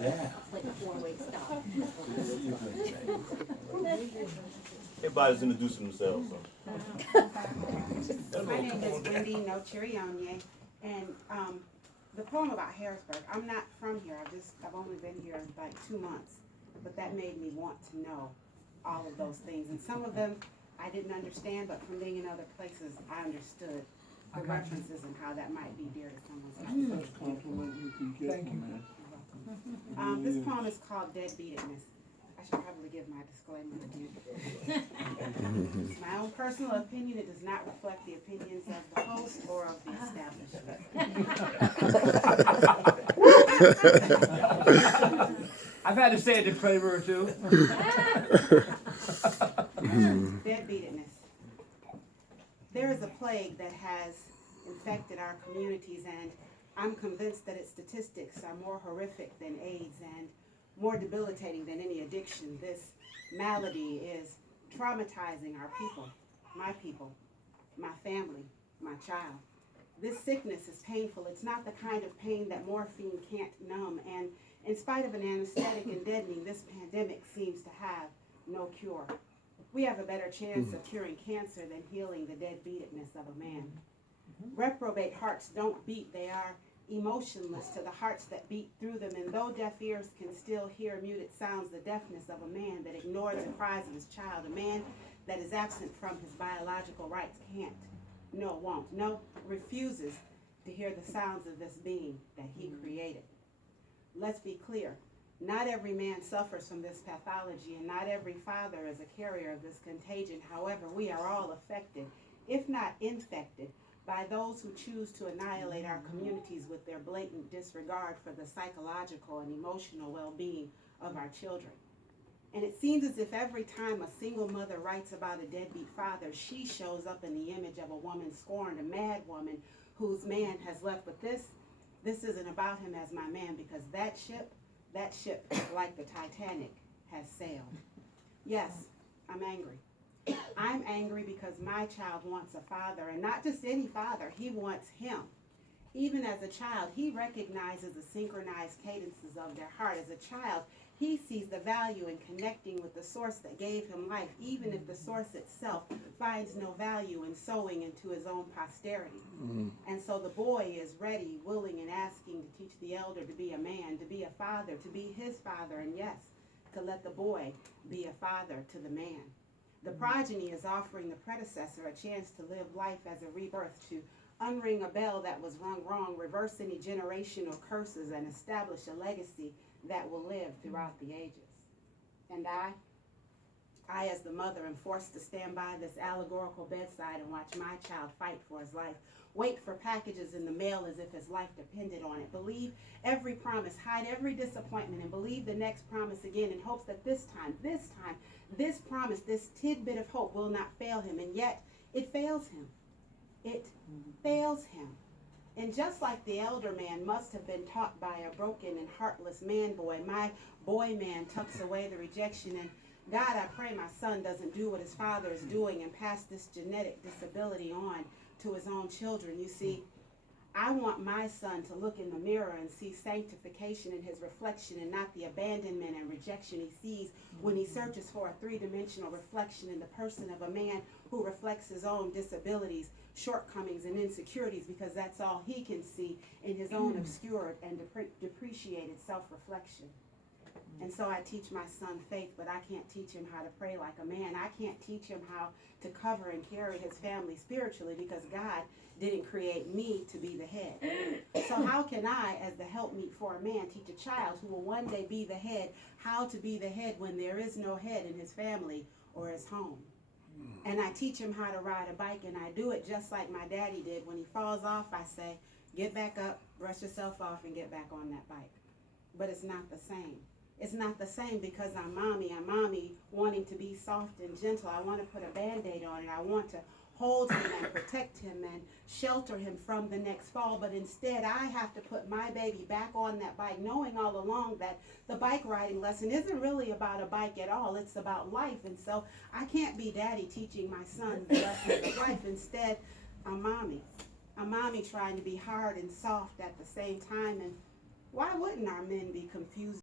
Yeah. Like a four-way stop. Everybody's introducing themselves. My name is Washington-Nnochirionye, and the poem about Harrisburg, I'm not from here. I've only been here like 2 months, but that made me want to know all of those things. And some of them I didn't understand, but from being in other places, I understood the references and how that might be dear to someone's life. First compliment you can get. Thank you, man. This poem is called Deadbeatedness. I should probably give my disclaimer again. It's my own personal opinion. It does not reflect the opinions of the host or of the establishment. I've had to say a disclaimer or two. Deadbeatedness. There is a plague that has infected our communities, and I'm convinced that its statistics are more horrific than AIDS and more debilitating than any addiction. This malady is traumatizing our people, my family, my child. This sickness is painful. It's not the kind of pain that morphine can't numb, and in spite of an anesthetic and deadening, this pandemic seems to have no cure. We have a better chance of curing cancer than healing the deadbeatedness of a man. Reprobate hearts don't beat. They are emotionless to the hearts that beat through them, and though deaf ears can still hear muted sounds, the deafness of a man that ignores the cries of his child, a man that is absent from his biological rights can't, no, won't, no, refuses to hear the sounds of this being that he created. Let's be clear. Not every man suffers from this pathology, and not every father is a carrier of this contagion. However, we are all affected, if not infected, by those who choose to annihilate our communities with their blatant disregard for the psychological and emotional well-being of our children. And it seems as if every time a single mother writes about a deadbeat father, she shows up in the image of a woman scorned, a mad woman whose man has left. But this isn't about him as my man, because that ship, like the Titanic, has sailed. Yes, I'm angry. I'm angry because my child wants a father, and not just any father, he wants him. Even as a child, he recognizes the synchronized cadences of their heart. As a child, he sees the value in connecting with the source that gave him life, even if the source itself finds no value in sowing into his own posterity. And so the boy is ready, willing, and asking to teach the elder to be a man, to be a father, to be his father, and yes, to let the boy be a father to the man. The progeny is offering the predecessor a chance to live life as a rebirth, to unring a bell that was rung wrong, reverse any generational curses, and establish a legacy that will live throughout the ages. And I as the mother am forced to stand by this allegorical bedside and watch my child fight for his life, wait for packages in the mail as if his life depended on it, believe every promise, hide every disappointment, and believe the next promise again in hopes that this time, this promise, this tidbit of hope will not fail him. And yet it fails him. It fails him. And just like the elder man must have been taught by a broken and heartless man boy, my boy man tucks away the rejection. And God, I pray my son doesn't do what his father is doing and pass this genetic disability on to his own children. You see, I want my son to look in the mirror and see sanctification in his reflection, and not the abandonment and rejection he sees when he searches for a three-dimensional reflection in the person of a man who reflects his own disabilities, shortcomings, and insecurities, because that's all he can see in his own obscured and depreciated self-reflection. And so I teach my son faith, but I can't teach him how to pray like a man. I can't teach him how to cover and carry his family spiritually, because God didn't create me to be the head. So how can I, as the helpmeet for a man, teach a child who will one day be the head how to be the head when there is no head in his family or his home? And I teach him how to ride a bike, and I do it just like my daddy did. When he falls off, I say, get back up, brush yourself off, and get back on that bike. But it's not the same. It's not the same because I'm mommy wanting to be soft and gentle. I want to put a Band-Aid on it. I want to hold him and protect him and shelter him from the next fall. But instead, I have to put my baby back on that bike, knowing all along that the bike riding lesson isn't really about a bike at all. It's about life. And so I can't be daddy teaching my son the lessons of life. Instead, I'm mommy trying to be hard and soft at the same time. And why wouldn't our men be confused?